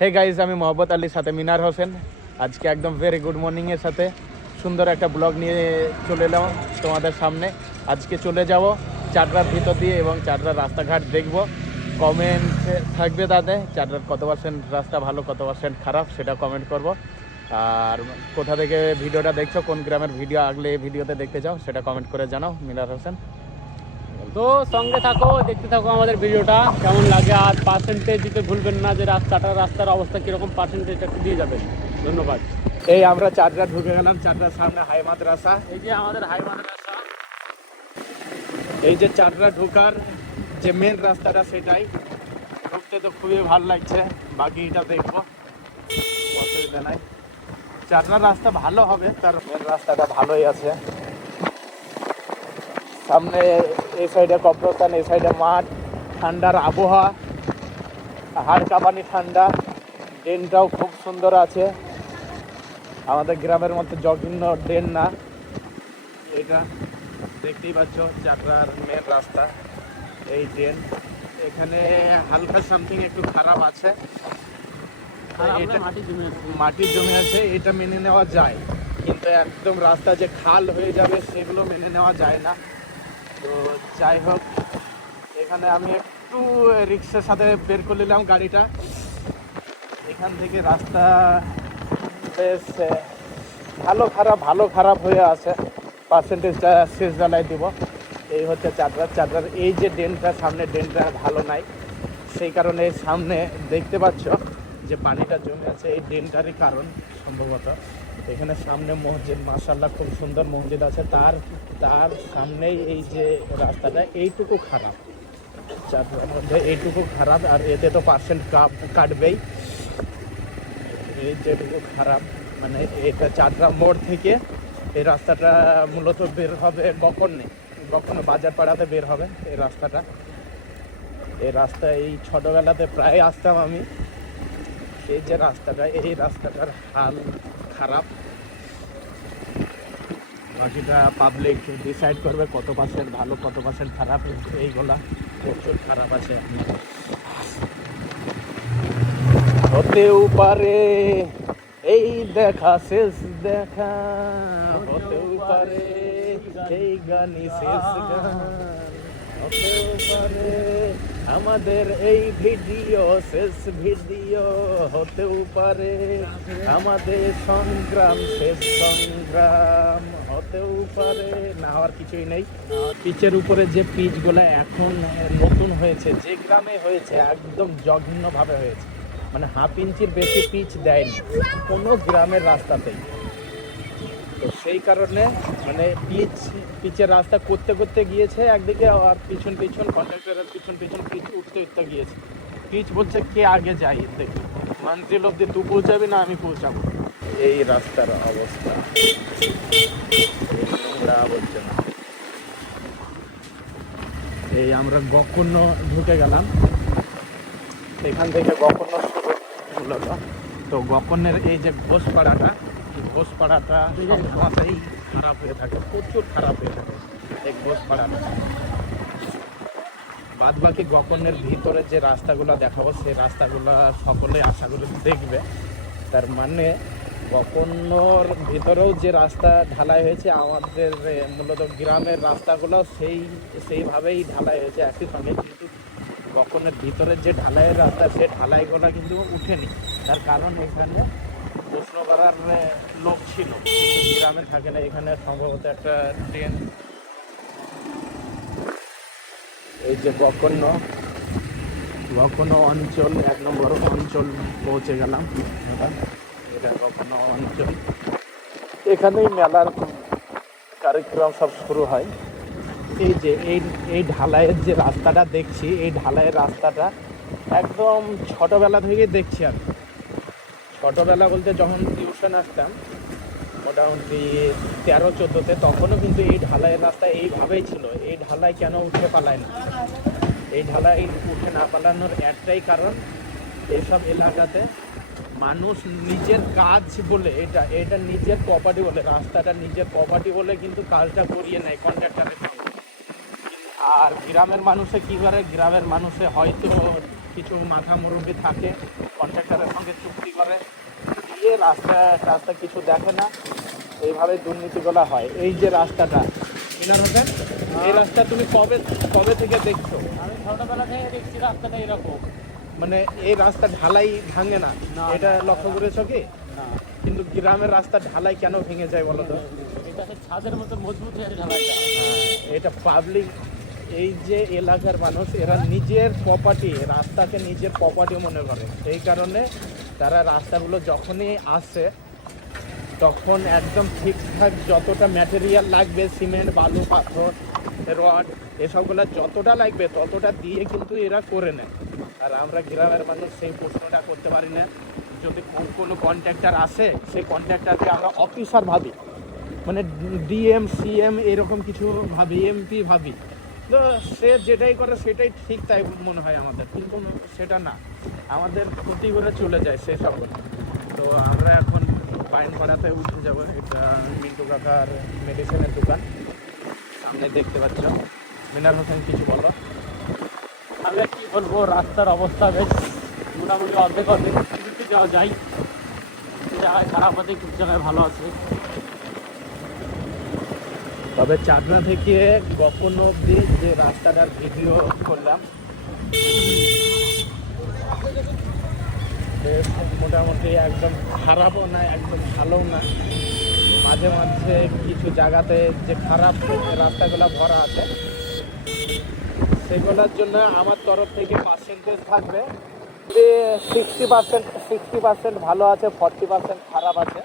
Hey guys, আমি মোহাম্মদ আলীর সাথে মিনার হোসেন। আজকে একদম ভেরি গুড মর্নিংয়ের সাথে সুন্দর একটা ব্লগ নিয়ে চলে এলাম তোমাদের সামনে। আজকে চলে যাব চাটরার ভিতর দিয়ে এবং চাটরার রাস্তাঘাট দেখব। কমেন্ট থাকবে তাতে চাটরার কত পার্সেন্ট রাস্তা ভালো, কত পার্সেন্ট খারাপ, সেটা কমেন্ট করব। আর কোথা থেকে ভিডিওটা দেখছো, কোন গ্রামের ভিডিও আগলে এই ভিডিওতে দেখতে চাও, সেটা কমেন্ট করে জানাও। মিনার হোসেন, তো সঙ্গে থাকো, দেখতে থাকো আমাদের ভিডিওটা কেমন লাগে। আর পার্সেন্টেজ দিতে ভুলবেন না, যে রাস্তার অবস্থা কীরকম, পার্সেন্টেজটা একটু দিয়ে যাবেন। ধন্যবাদ। এই আমরা চাটরা ঢুকে গেলাম। চাটরার সামনে হাই মাদ্রাসা। এই যে আমাদের হাই মাদ্রাসা। এই যে চাটরা ঢোকার যে মেন রাস্তাটা, সেটাই ঢুকতে তো খুবই ভালো লাগছে। বাকিটা দেখবো, অসুবিধা নাই। চাটরার রাস্তা ভালো হবে, তার মেন রাস্তাটা ভালোই আছে। সামনে এই সাইডে কবরস্থান, এই সাইডে মাঠ, ঠান্ডার আবহাওয়া, হাড় কাঁপানি ঠান্ডা। ড্রেনটাও খুব সুন্দর আছে, আমাদের গ্রামের মতো জঘন্য ড্রেন না এটা। দেখতেই পাচ্ছ চাটরার মেন রাস্তা, এই ড্রেন। এখানে হালকা সামথিং একটু খারাপ আছে, এটা মাটির জমি আছে, এটা মেনে নেওয়া যায়। কিন্তু একদম রাস্তা যে খাল হয়ে যাবে সেগুলো মেনে নেওয়া যায় না। তো যাই হোক, এখানে আমি একটু রিক্সার সাথে বের করে নিলাম গাড়িটা। এখান থেকে রাস্তা বেশ ভালো খারাপ হয়ে আছে। পার্সেন্টেজটা শেষ বেলায় দিব। এই হচ্ছে চাটরার এই যে ড্রেনটা, সামনে ড্রেনটা ভালো নাই, সেই কারণে সামনে দেখতে পাচ্ছ যে পানিটা জমে আছে। এই ড্রেনটারই কারণ সম্ভবত। এখানে সামনে মসজিদ, মাশাআল্লাহ খুব সুন্দর মসজিদ আছে, তার সামনেই এই যে রাস্তাটা, এইটুকু খারাপ। চাটরার মধ্যে এইটুকু খারাপ, আর এতে তো পার্সেন্ট কাটবেই। এই যেটুকু খারাপ, মানে এটা চাটরা মোড় থেকে এই রাস্তাটা মূলত বের হবে কখনো বাজার পাড়াতে বের হবে এই রাস্তাটা। এই রাস্তায় এই ছোটোবেলাতে প্রায় আসতাম আমি। এই যে রাস্তাটা, এই রাস্তাটার হাল খারাপ। বাকিটা পাবলিক ডিসাইড করবে কত পার্সেন্ট ভালো, কত পার্সেন্ট খারাপ। এইগুলা প্রচুর খারাপ আছে। হতেও পারে এই দেখা শেষ দেখা, হতেও পারে এই গানই শেষ গান, হতেও পারে আমাদের এই ভিডিও শেষ ভিডিও, হতেও পারে আমাদের সংগ্রাম শেষ সংগ্রাম, হতেও পারে। না হওয়ার কিছুই নেই। পিচের উপরে যে পিচগুলো এখন নতুন হয়েছে, যে গ্রামে হয়েছে একদম জঘন্যভাবে হয়েছে। মানে হাফ ইঞ্চির বেশি পিচ দেয়নি কোনো গ্রামের রাস্তাতেই। তো সেই কারণে মানে পিচের রাস্তা করতে গিয়েছে একদিকে, আর পিছন কন্ট্রাক্টরের পিছন পিচ উঠতে গিয়েছে। পিচ বলছে কে আগে যাই, দেখি মঞ্জিল অব্দি তুই পৌঁছাবি না আমি পৌঁছাবো। এই রাস্তার অবস্থা নোংরা বলছে না। এই আমরা গকর্ণ ঢুকে গেলাম, এখান থেকে গকর্ণ শুরু মূলত। তো গকর্ণের এই যে ঘোষপাড়াটা সবসময়ই খারাপ হয়ে থাকে, প্রচুর খারাপ হয়ে থাকে এই ঘোষপাড়াটা। বাদ বাকি গকর্ণের ভিতরে যে রাস্তাগুলো দেখাবো, সেই রাস্তাগুলো সকলে আশা করি দেখবে। তার মানে গকর্ণর ভিতরেও যে রাস্তা ঢালাই হয়েছে, আমাদের মূলত গ্রামের রাস্তাগুলো সেইভাবেই ঢালাই হয়েছে একই সঙ্গে। কিন্তু গকর্ণের ভিতরের যে ঢালাইয়ের রাস্তা, সে ঢালাইগুলো কিন্তু উঠেনি। তার কারণ এখানে প্রশ্ন করার লোক ছিল, কিন্তু গ্রামের থাকে না। এখানে সম্ভবত একটা ট্রেন, এই যে গকর্ণ অঞ্চল, 1 নম্বর অঞ্চল পৌঁছে গেলাম। এটা গকর্ণ অঞ্চল, এখানেই মেলার কার্যক্রম সব শুরু হয়। এই যে এই ঢালাইয়ের যে রাস্তাটা দেখছি, এই ঢালাইয়ের রাস্তাটা একদম ছোটোবেলা থেকেই দেখছি আমি। ছোটোবেলা বলতে যখন টিউশন আসতাম মোটামুটি 13-14তে, তখনও কিন্তু এই ঢালাইয়ের রাস্তা এইভাবেই ছিল। এই ঢালাই কেন উঠে পালায় না? এই ঢালাই উঠে না পালানোর একটাই কারণ, এইসব এলাকাতে মানুষ নিজের কাজ বলে, এটা নিজের প্রপার্টি বলে, রাস্তাটা নিজের প্রপার্টি বলে কিন্তু কাজটা করিয়ে নেয় কন্ট্রাক্টরের সঙ্গে। আর গ্রামের মানুষে কী করে, গ্রামের মানুষে হয়তো কিছু মাথা মুরব্বি থাকে, কন্ট্রাক্টরের সঙ্গে চুক্তি করে দিয়ে রাস্তা কিছু দেখে না, এইভাবে দুর্নীতিগুলো হয়। এই যে রাস্তাটা মিনার হোসেন, এই রাস্তা তুমি কবে কবে থেকে দেখছো? আমি ছোটবেলা থেকে দেখছি রাস্তাটা এরকম। মানে এই রাস্তা ঢালাই ভাঙে না, না, এটা না, লক্ষ্য করেছো কি? না, কিন্তু গ্রামের রাস্তা ঢালাই কেন ভেঙে যায় বলো তো? এটা হচ্ছে ছাদের মতো মজবুত হয়ে ঢালাইটা। এটা পাবলিক, এই যে এলাকার মানুষ এরা নিজের প্রপার্টি, রাস্তাকে নিজের প্রপার্টি মনে করে। এই কারণে তারা রাস্তাগুলো যখনই আসে তখন একদম ঠিকঠাক যতটা ম্যাটেরিয়াল লাগবে, সিমেন্ট, বালু, পাথর, রড, এসবগুলো যতটা লাগবে ততটা দিয়ে কিন্তু এরা করে নেয়। আর আমরা গ্রামের মানুষ সেই প্রশ্নটা করতে পারি না। যদি কোনো কন্ট্রাক্টর আসে, সেই কন্ট্রাক্টরকে আমরা অফিসার ভাবি, মানে ডিএম সিএম এরকম কিছু ভাবি, এমপি ভাবি। তো সে যেটাই করে সেটাই ঠিক তাই মনে হয় আমাদের, কিন্তু সেটা না, আমাদের ক্ষতি করে চলে যায় সেসব। তো আমরা এখন পাইনপাড়াতে উঠে যাবো। এটা মিন্টু কাকার মেডিসিনের দোকান, সামনে দেখতে পাচ্ছ। মিনার হোসেন কিছু বলো। আমি আর কি বলবো, রাস্তার অবস্থা বেশ মোটামুটি অর্ধেক অর্ধেক, কিছু যাওয়া যায়, কিছু জায়গায় খারাপ আছে, কিছু জায়গায় ভালো আছে। তবে চাকনা থেকে কখনো অব্দি যে রাস্তাটার ভিডিও করলাম বেশ মোটামুটি একদম খারাপও না, একদম ভালোও না। মাঝে মাঝে কিছু জায়গাতে যে খারাপ রাস্তাগুলো ভরা আছে সেগুলোর জন্য আমার তরফ থেকে পার্সেন্টেজ থাকবে 60% ভালো আছে, 40% খারাপ আছে।